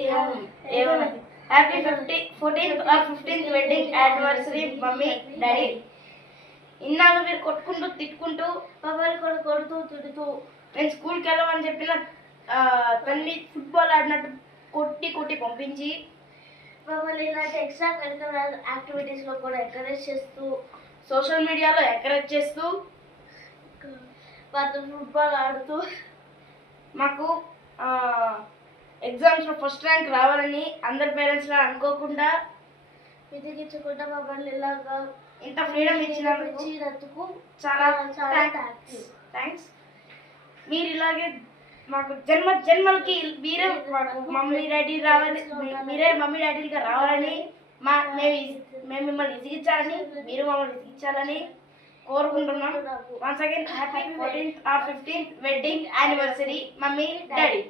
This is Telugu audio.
Happy 14th or 15th wedding anniversary mummy daddy. ఇన్నాళ్ళు మీరు కొట్టుకుంటూ తిట్టుకుంటూ మమ్మల్ని కొడుతూ తిడుతూ నేను స్కూల్కి వెళ్ళమని చెప్పిన తల్లి ఫుట్బాల్ ఆడినట్టు కొట్టి కొట్టి పంపించి మమ్మల్ని ఇలాంటి ఎక్స్ట్రా కరికులర్ యాక్టివిటీస్లో కూడా ఎంకరేజ్ చేస్తూ సోషల్ మీడియాలో ఎంకరేజ్ చేస్తూ మాతో ఫుట్బాల్ ఆడుతూ మాకు ఎగ్జామ్స్లో ఫస్ట్ ర్యాంక్ రావాలని అందరి పేరెంట్స్లా అనుకోకుండా విధిగించకుండా మమ్మల్ని ఇలాగా ఇంత ఫ్రీడమ్ ఇచ్చినందుకు చాలా చాలా థ్యాంక్స్. మీరు ఇలాగే మాకు జన్మలకి మీరే మాకు మమ్మీ డాడీ రావాలి, మీరే మమ్మీ డాడీగా రావాలని మేము మిమ్మల్ని ఇసిగించాలని మీరు మమ్మల్ని ఇసిగించాలని కోరుకుంటున్నాం. Once again happy 14th or 15th wedding anniversary mummy daddy.